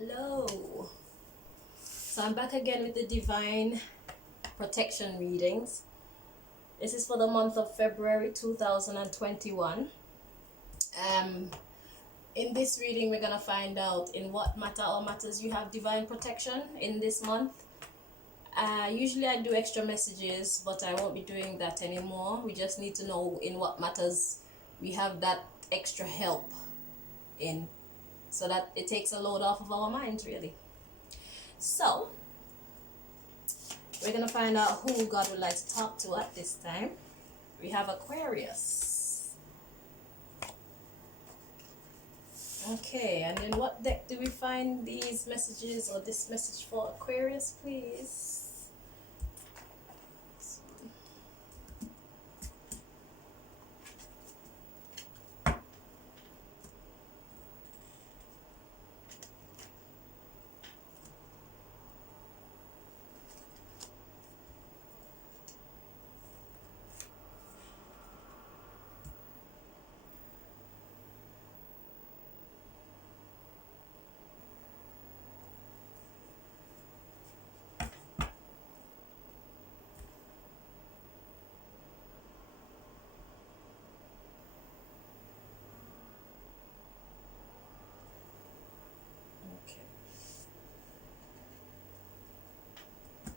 Hello. So I'm back again with the divine protection readings. This is for the month of February 2021. In this reading, we're gonna find out in what matter or matters you have divine protection in this month. Usually I do extra messages, but I won't be doing that anymore. We just need to know in what matters we have that extra help in, so that it takes a load off of our minds, really. So we're gonna find out who God would like to talk to at this time. We have Aquarius. Okay, and in what deck do we find these messages, or this message for Aquarius, please?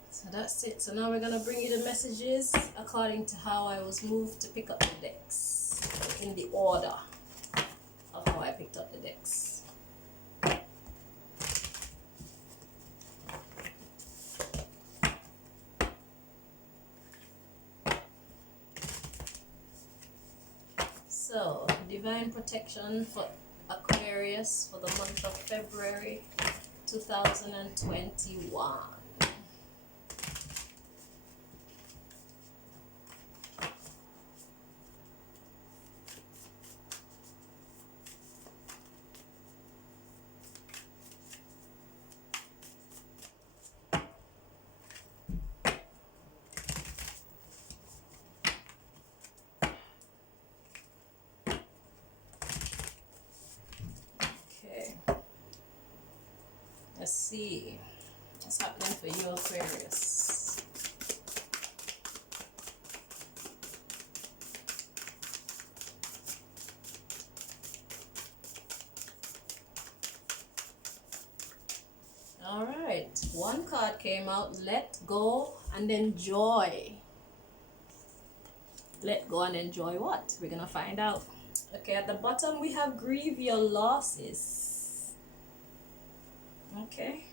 So that's it. So now we're going to bring you the messages according to how I was moved to pick up the decks, in the order of how I picked up the decks. So, divine protection for Aquarius for the month of February 2021. Let's see what's happening for you, Aquarius. All right, one card came out, let go and enjoy. Let go and enjoy what? We're gonna find out. Okay, at the bottom we have grieve your losses. Okay.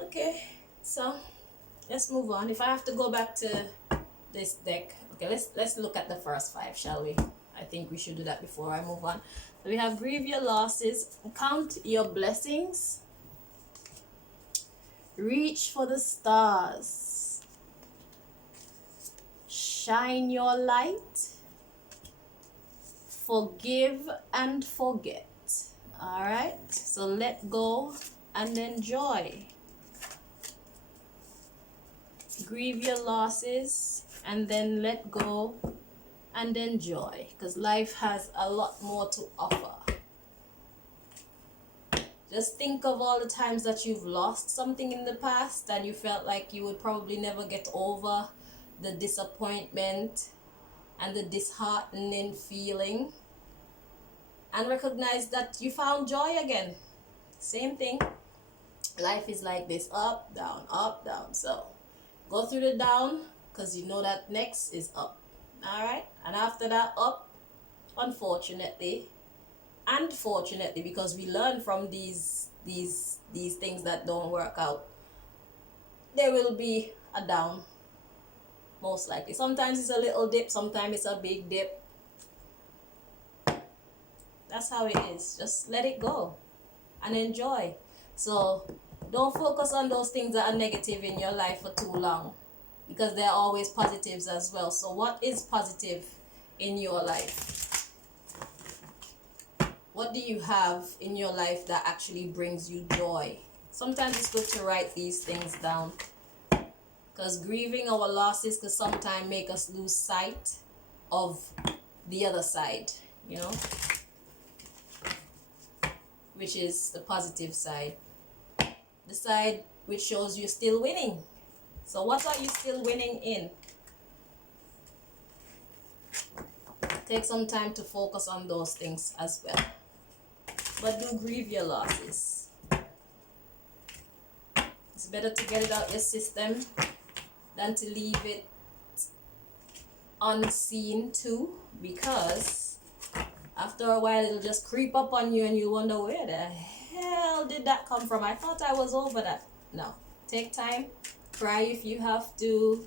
Okay, so let's move on. If I have to go back to this deck, okay, let's look at the first five, shall we? I think we should do that before I move on. So we have grieve your losses, count your blessings, reach for the stars, shine your light, forgive and forget. All right, so let go and enjoy. Grieve your losses and then let go and enjoy, because life has a lot more to offer. Just think of all the times that you've lost something in the past and you felt like you would probably never get over the disappointment and the disheartening feeling, and recognize that you found joy again. Same thing. Life is like this, up, down, up, down. So go through the down, because you know that next is up. All right, and after that, up. Unfortunately and fortunately, because we learn from these things that don't work out, there will be a down, most likely. Sometimes it's a little dip, sometimes it's a big dip. That's how it is. Just let it go and enjoy. So don't focus on those things that are negative in your life for too long, because there are always positives as well. So what is positive in your life? What do you have in your life that actually brings you joy? Sometimes it's good to write these things down, because grieving our losses could sometimes make us lose sight of the other side, you know. which is the positive side. The side which shows you're still winning. So what are you still winning in? Take some time to focus on those things as well. But do grieve your losses. It's better to get it out your system than to leave it unseen too, because after a while it'll just creep up on you and you wonder, where the hell did that come from? I thought I was over that. No. Take time. Cry if you have to.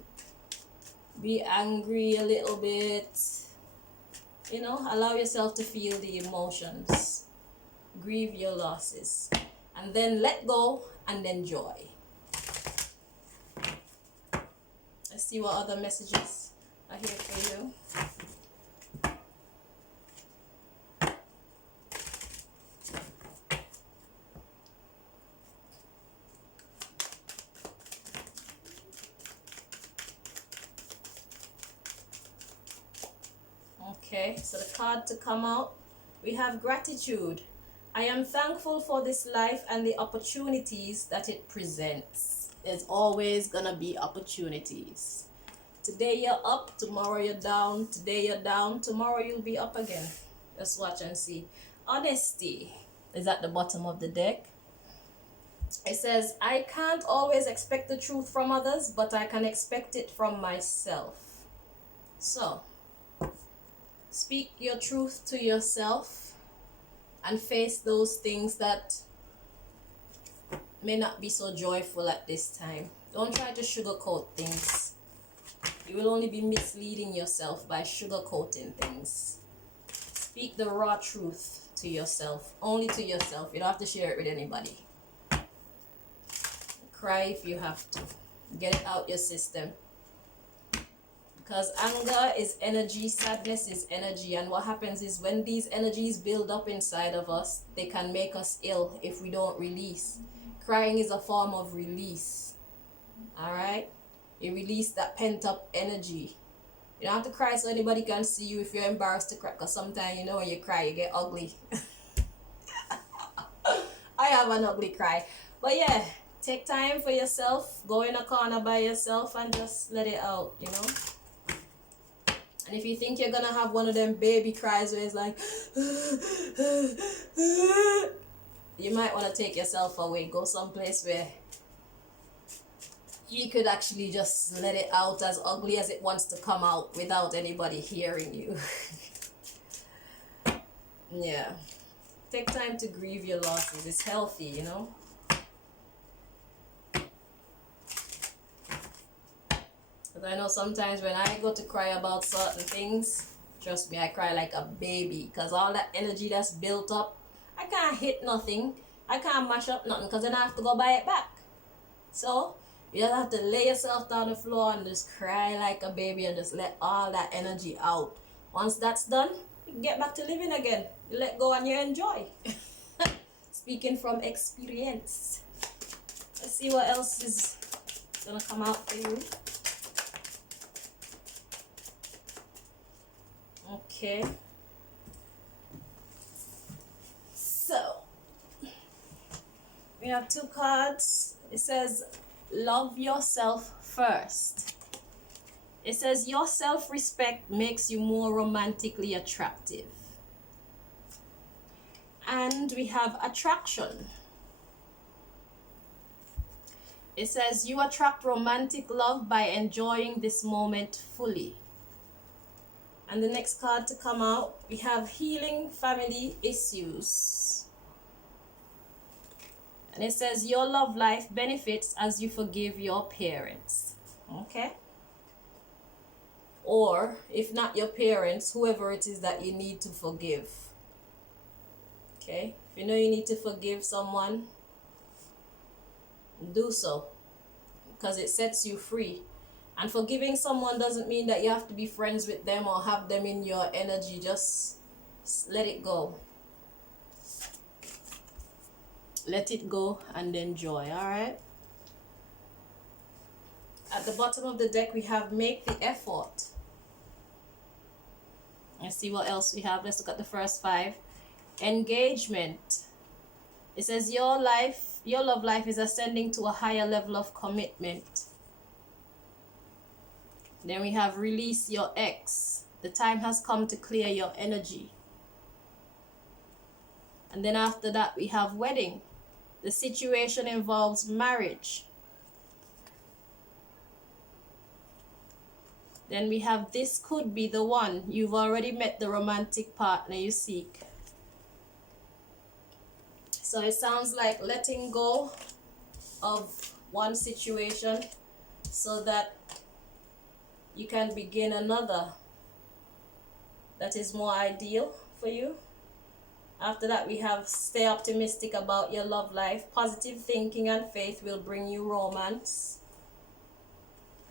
Be angry a little bit. You know, allow yourself to feel the emotions. Grieve your losses. And then let go and enjoy. Let's see what other messages are here for you. Okay, so the card to come out, we have gratitude. I am thankful for this life and the opportunities that it presents. There's always gonna be opportunities. Today you're up, tomorrow you're down. Today you're down, tomorrow you'll be up again. Just watch and see. Honesty is at the bottom of the deck. It says, I can't always expect the truth from others, but I can expect it from myself. So, speak your truth to yourself and face those things that may not be so joyful at this time. Don't try to sugarcoat things. You will only be misleading yourself by sugarcoating things. Speak the raw truth to yourself, only to yourself. You don't have to share it with anybody. Cry if you have to. Get it out your system. Because anger is energy, sadness is energy, and what happens is when these energies build up inside of us, they can make us ill if we don't release. Crying is a form of release. Alright? You release that pent up energy. You don't have to cry so anybody can see you if you're embarrassed to cry, because sometimes, you know, when you cry, you get ugly. I have an ugly cry. But yeah, take time for yourself. Go in a corner by yourself and just let it out, you know. And if you think you're gonna have one of them baby cries where it's like, you might want to take yourself away. Go someplace where you could actually just let it out as ugly as it wants to come out without anybody hearing you. Yeah. Take time to grieve your losses. It's healthy, you know. Because I know sometimes when I go to cry about certain things, trust me, I cry like a baby. Because all that energy that's built up, I can't hit nothing. I can't mash up nothing because then I have to go buy it back. So, you just have to lay yourself down the floor and just cry like a baby and just let all that energy out. Once that's done, you can get back to living again. You let go and you enjoy. Speaking from experience. Let's see what else is going to come out for you. Okay. So, we have two cards. It says, love yourself first. It says, your self-respect makes you more romantically attractive. And we have attraction. It says, you attract romantic love by enjoying this moment fully. And the next card to come out, we have healing family issues. And it says, your love life benefits as you forgive your parents. Okay? Or, if not your parents, whoever it is that you need to forgive. Okay? If you know you need to forgive someone, do so. Because it sets you free. And forgiving someone doesn't mean that you have to be friends with them or have them in your energy. Just let it go. Let it go and enjoy, alright? At the bottom of the deck, we have make the effort. Let's see what else we have. Let's look at the first five. Engagement. It says your love life is ascending to a higher level of commitment. Then we have release your ex. The time has come to clear your energy. And then after that we have wedding. The situation involves marriage. Then we have this could be the one. You've already met the romantic partner you seek. So it sounds like letting go of one situation so that you can begin another that is more ideal for you. After that we have stay optimistic about your love life. Positive thinking and faith will bring you romance.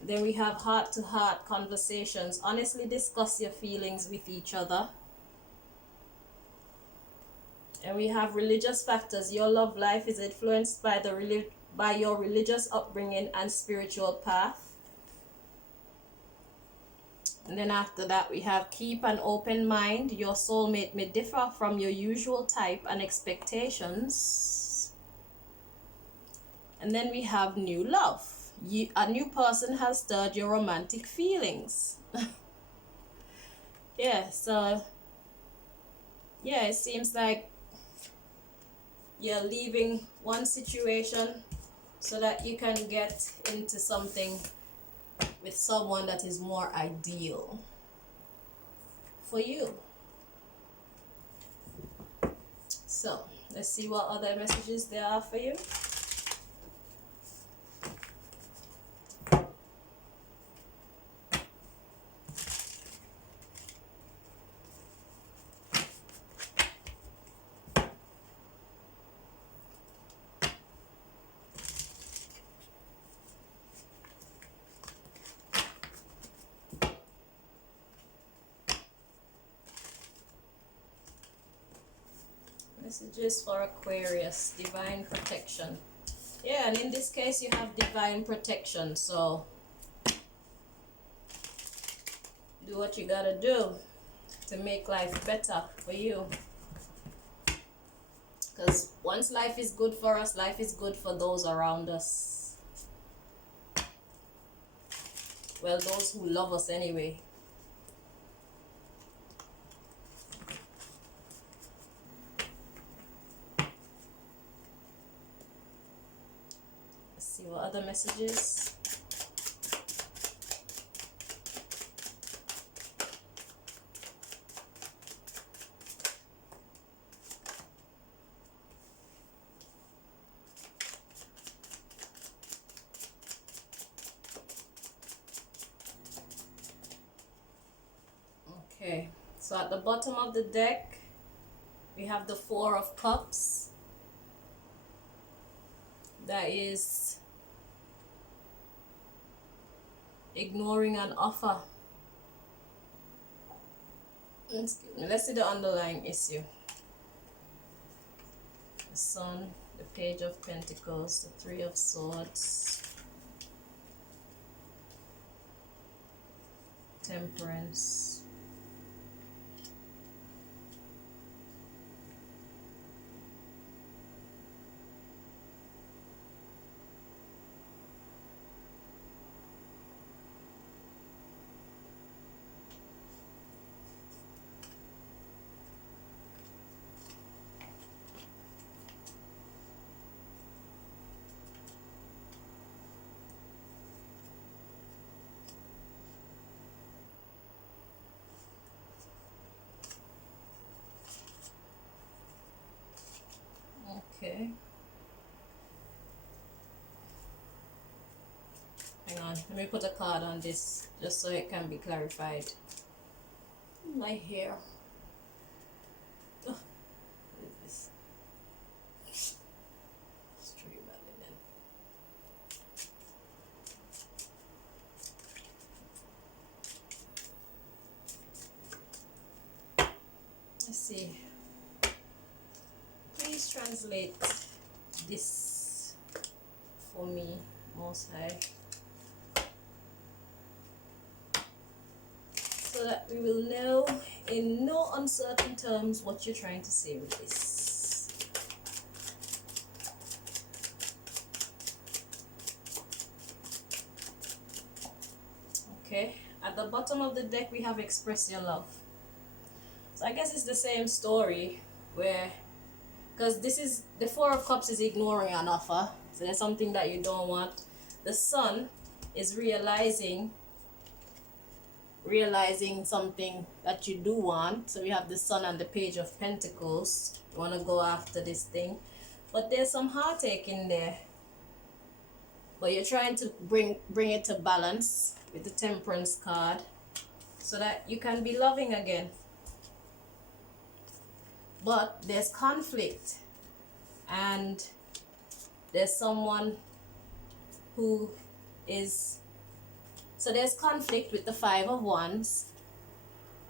Then we have heart-to-heart conversations. Honestly discuss your feelings with each other. And we have religious factors. Your love life is influenced by your religious upbringing and spiritual path. And then after that we have keep an open mind. Your soulmate may differ from your usual type and expectations. And then we have new love. A new person has stirred your romantic feelings. Yeah, so yeah, it seems like you're leaving one situation so that you can get into something with someone that is more ideal for you. So let's see what other messages there are for you. Messages for Aquarius, divine protection. Yeah, and in this case you have divine protection, so do what you gotta do to make life better for you. Because once life is good for us, life is good for those around us. Well, those who love us anyway. See what other messages. Okay, so at the bottom of the deck we have the Four of Cups. That is ignoring an offer. Excuse me. Let's see the underlying issue. The Sun, the Page of Pentacles, the Three of Swords, Temperance. Okay. Hang on, let me put a card on this just so it can be clarified. My hair. Oh, what is this? Straight back then. Let's see. Please translate this for me, Most High, so that we will know in no uncertain terms what you're trying to say with this. Okay, at the bottom of the deck we have express your love. So I guess it's the same story where, because this is the Four of Cups is ignoring an offer, so there's something that you don't want. The Sun is realizing something that you do want. So we have the Sun and the Page of Pentacles. You want to go after this thing, but there's some heartache in there, but you're trying to bring it to balance with the Temperance card so that you can be loving again. But there's conflict, and there's someone who is, so there's conflict with the Five of Wands,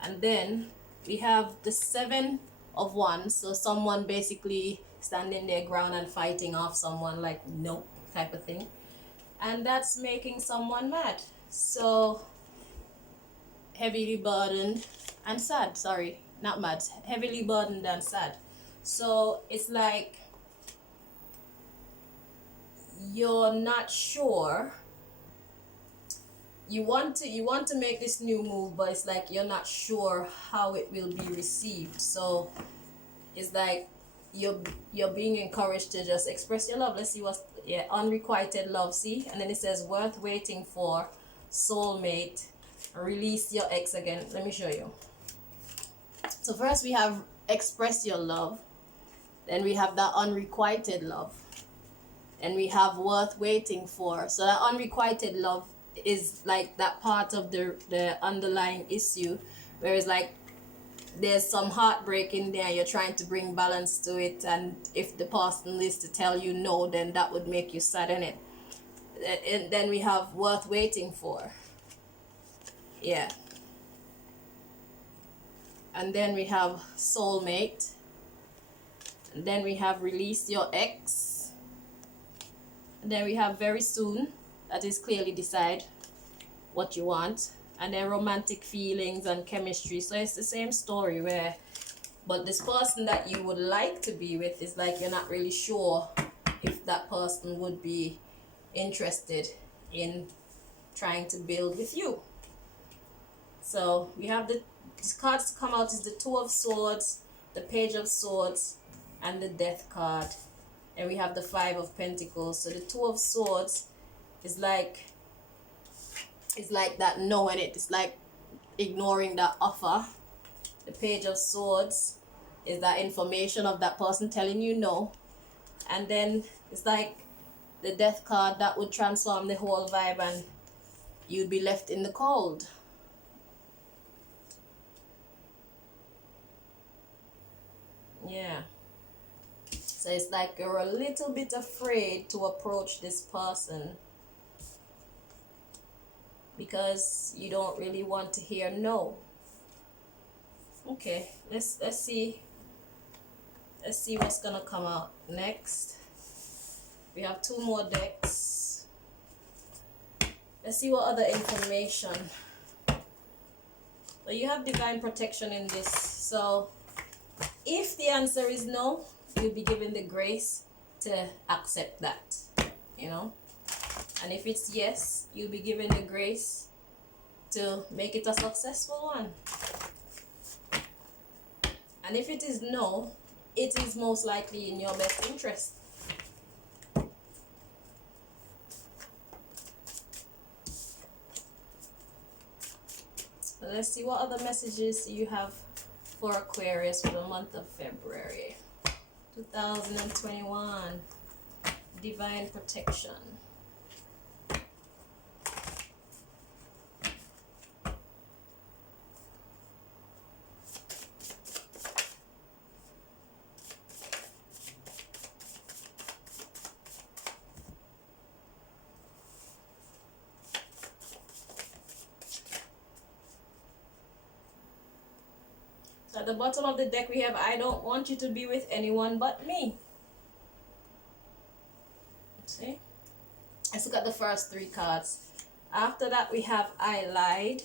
and then we have the Seven of Wands. So someone basically standing their ground and fighting off someone, like nope type of thing, and that's making someone mad. So heavily burdened and sad, sorry, not mad, heavily burdened and sad. So it's like you're not sure. You want to make this new move, but it's like you're not sure how it will be received. So it's like you're being encouraged to just express your love. Let's see what's, yeah, unrequited love, see? And then it says worth waiting for, soulmate, release your ex again. Let me show you. So first we have express your love, then we have that unrequited love, and we have worth waiting for. So that unrequited love is like that part of the underlying issue, whereas like there's some heartbreak in there, you're trying to bring balance to it, and if the person is to tell you no, then that would make you sad in it. And then we have worth waiting for, yeah, and then we have soulmate, and then we have release your ex, and then we have very soon. That is clearly decide what you want, and then romantic feelings and chemistry. So it's the same story where, but this person that you would like to be with is like you're not really sure if that person would be interested in trying to build with you. So we have these cards to come out is the Two of Swords, the Page of Swords, and the Death card, and we have the Five of Pentacles. So the Two of Swords is like that no in it. It's like ignoring that offer. The Page of Swords is that information of that person telling you no, and then it's like the Death card that would transform the whole vibe and you'd be left in the cold. Yeah, so it's like you're a little bit afraid to approach this person because you don't really want to hear no. Okay, let's see what's gonna come out next. We have two more decks. Let's see what other information. So you have divine protection in this. So if the answer is no, you'll be given the grace to accept that, you know. And if it's yes, you'll be given the grace to make it a successful one. And if it is no, it is most likely in your best interest. So let's see what other messages you have for Aquarius for the month of February 2021. Divine protection. So at the bottom of the deck we have, I don't want you to be with anyone but me. See? Let's look at the first three cards. After that we have I lied.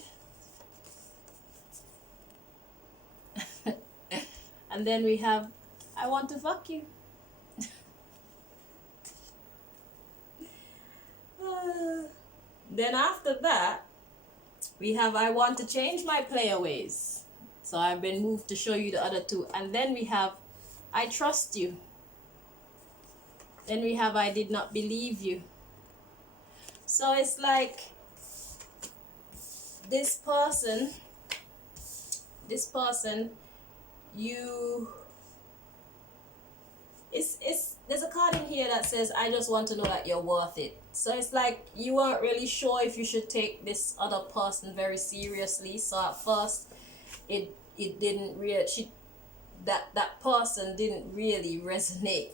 And then we have I want to fuck you. Then after that We have I want to change my playaways. So I've been moved to show you the other two. And then we have I trust you. Then we have I did not believe you. So it's like this person, you, it's there's a card in here that says I just want to know that you're worth it. So it's like you weren't really sure if you should take this other person very seriously. So at first it didn't really, that person didn't really resonate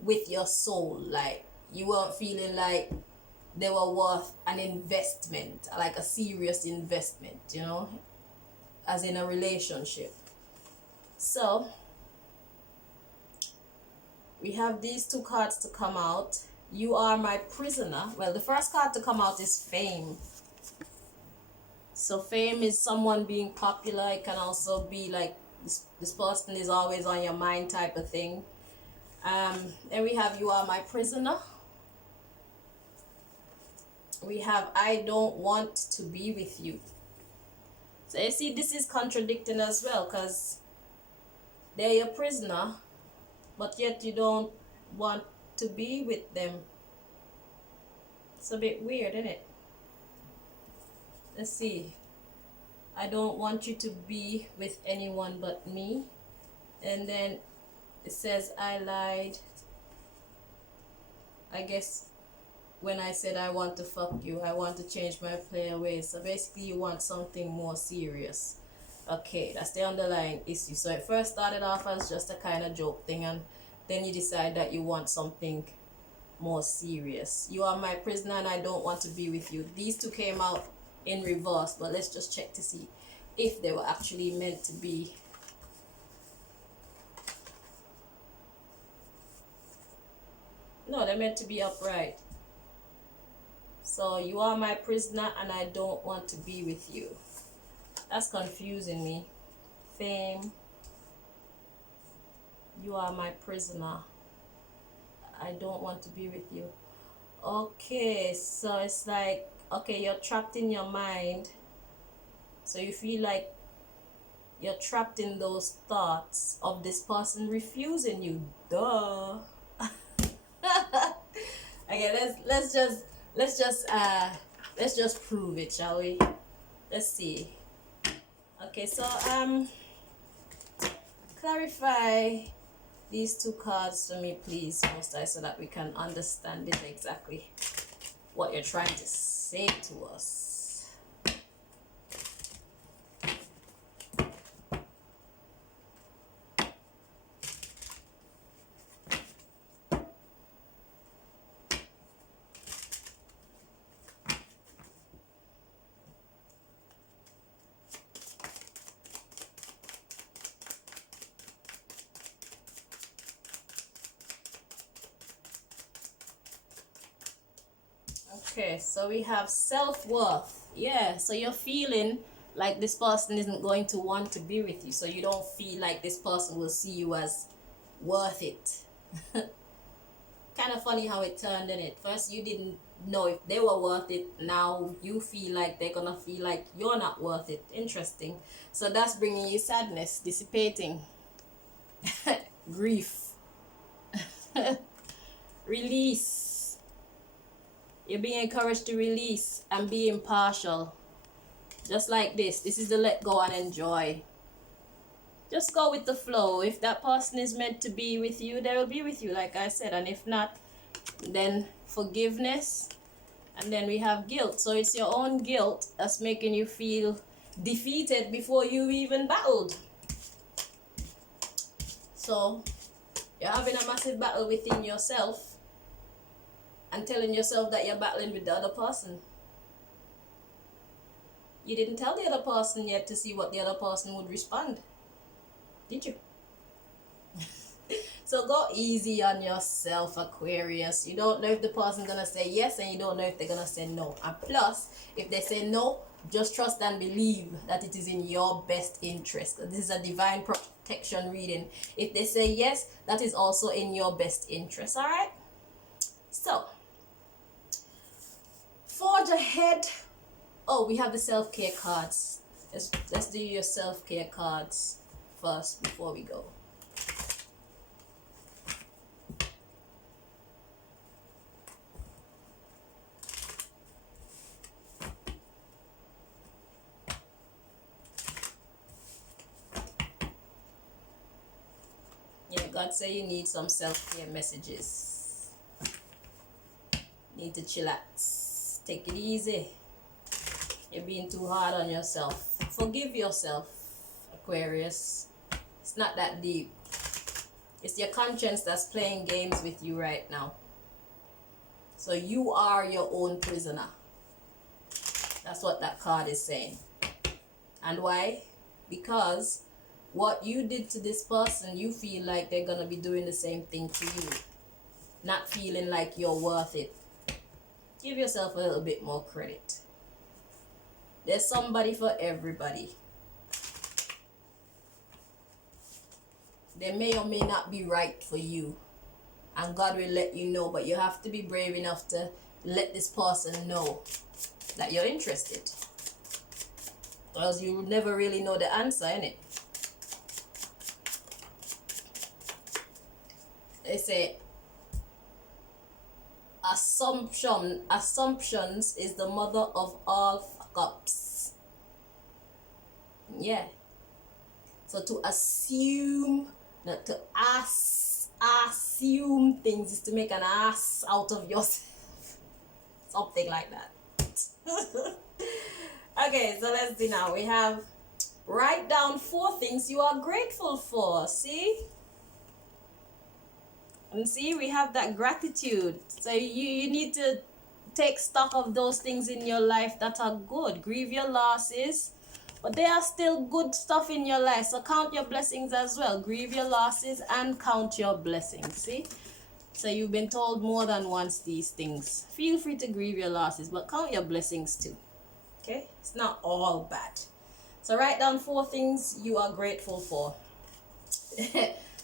with your soul. Like you weren't feeling like they were worth an investment, like a serious investment, you know, as in a relationship. So we have these two cards to come out. You are my prisoner. Well, the first card to come out is fame. So fame is someone being popular. It can also be like this person is always on your mind type of thing. Then we have you are my prisoner. We have I don't want to be with you. So you see, this is contradicting as well, because they're your prisoner, but yet you don't want to be with them. It's a bit weird, isn't it? Let's see. I don't want you to be with anyone but me. And then it says I lied. I guess when I said I want to fuck you, I want to change my playaways. So basically you want something more serious. Okay, that's the underlying issue. So it first started off as just a kind of joke thing, and then you decide that you want something more serious. You are my prisoner and I don't want to be with you. These two came out in reverse, but let's just check to see if they were actually meant to be. No, they're meant to be upright. So you are my prisoner and I don't want to be with you. That's confusing me. Fame. You are my prisoner. I don't want to be with you. Okay, so it's like, okay, you're trapped in your mind. So you feel like you're trapped in those thoughts of this person refusing you. Duh. Okay, let's just prove it, shall we? Let's see. Okay, so clarify these two cards for me, please, Most High, so that we can understand it exactly what you're trying to say to us. Okay, so we have self-worth. Yeah, so you're feeling like this person isn't going to want to be with you. So you don't feel like this person will see you as worth it. Kind of funny how it turned in it. First you didn't know if they were worth it. Now you feel like they're gonna feel like you're not worth it. Interesting. So that's bringing you sadness, dissipating. Grief. Release. You're being encouraged to release and be impartial. Just like this. This is the let go and enjoy. Just go with the flow. If that person is meant to be with you, they will be with you, like I said. And if not, then forgiveness. And then we have guilt. So it's your own guilt that's making you feel defeated before you even battled. So you're having a massive battle within yourself and telling yourself that you're battling with the other person. You didn't tell the other person yet to see what the other person would respond, did you? So go easy on yourself, Aquarius. You don't know if the person's gonna say yes, and you don't know if they're gonna say no. And plus, if they say no, just trust and believe that it is in your best interest. This is a divine protection reading. If they say yes, that is also in your best interest. All right? So forge ahead Oh, we have the self-care cards. Let's do your self-care cards first before we go. Yeah, God say you need some self-care messages. Need to chillax. Take it easy. You're being too hard on yourself. Forgive yourself, Aquarius. It's not that deep. It's your conscience that's playing games with you right now. So you are your own prisoner. That's what that card is saying. And why? Because what you did to this person, you feel like they're going to be doing the same thing to you. Not feeling like you're worth it. Give yourself a little bit more credit. There's somebody for everybody. They may or may not be right for you. And God will let you know. But you have to be brave enough to let this person know that you're interested. Or else you will never really know the answer, innit? They say assumptions is the mother of all fuck-ups. Yeah. So to assume, not to assume things is to make an ass out of yourself. Something like that. Okay, so let's see now. We have write down 4 things you are grateful for. See? And see, we have that gratitude. So you need to take stock of those things in your life that are good. Grieve your losses, but there are still good stuff in your life. So count your blessings as well. Grieve your losses and count your blessings. See? So you've been told more than once these things. Feel free to grieve your losses, but count your blessings too. Okay? It's not all bad. So write down 4 things you are grateful for.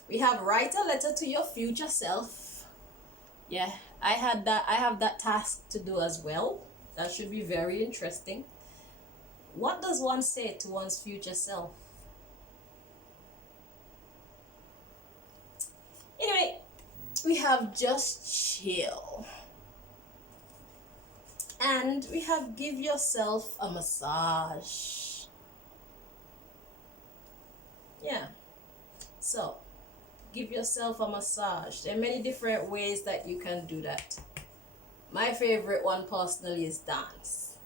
We have write a letter to your future self. Yeah, I have that task to do as well. That should be very interesting. What does one say to one's future self? Anyway, we have just chill. And we have give yourself a massage. Yeah. So give yourself a massage. There are many different ways that you can do that. My favorite one personally is dance.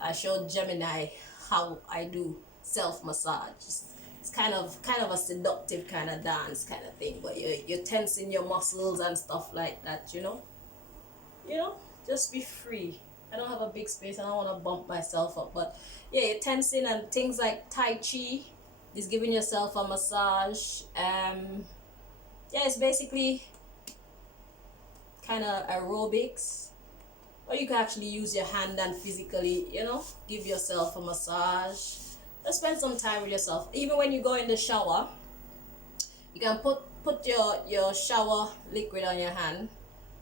I showed Gemini how I do self-massage. It's kind of a seductive kind of dance kind of thing, but you're tensing your muscles and stuff like that, you know? You know, just be free. I don't have a big space. I don't want to bump myself up, but yeah, you're tensing, and things like Tai Chi is giving yourself a massage. Yeah, it's basically kind of aerobics, or you can actually use your hand and physically, you know, give yourself a massage. Just spend some time with yourself. Even when you go in the shower, you can put your shower liquid on your hand,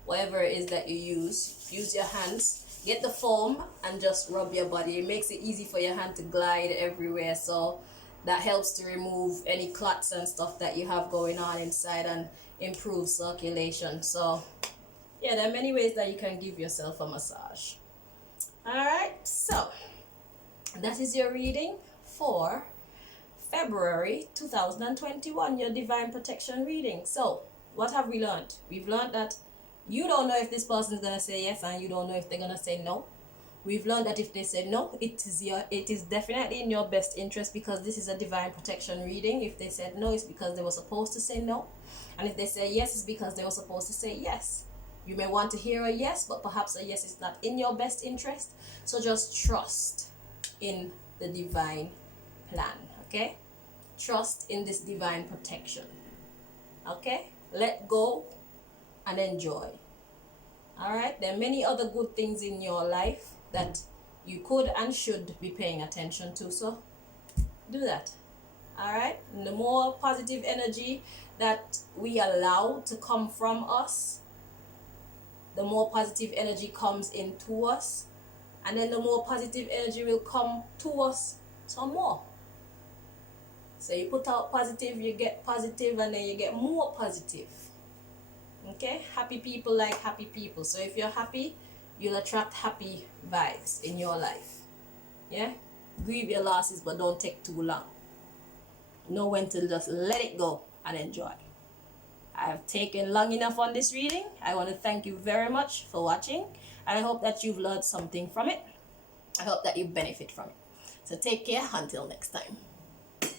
whatever it is that you use your hands, get the foam and just rub your body. It makes it easy for your hand to glide everywhere, so that helps to remove any clots and stuff that you have going on inside and improve circulation. So yeah, there are many ways that you can give yourself a massage. All right, so that is your reading for February 2021, your divine protection reading. So what have we learned? We've learned that you don't know if this person is going to say yes, and you don't know if they're going to say no. We've learned that if they say no, it is definitely in your best interest, because this is a divine protection reading. If they said no, it's because they were supposed to say no. And if they say yes, it's because they were supposed to say yes. You may want to hear a yes, but perhaps a yes is not in your best interest. So just trust in the divine plan, okay? Trust in this divine protection, okay? Let go and enjoy. All right, there are many other good things in your life that you could and should be paying attention to, so do that. All right, and the more positive energy that we allow to come from us, the more positive energy comes into us, And then the more positive energy will come to us some more. So you put out positive, you get positive, and then you get more positive. Okay? Happy people like happy people. So if you're happy, you'll attract happy vibes in your life. Yeah? Grieve your losses, but don't take too long. Know when to just let it go and enjoy. I have taken long enough on this reading. I want to thank you very much for watching. And I hope that you've learned something from it. I hope that you benefit from it. So take care until next time.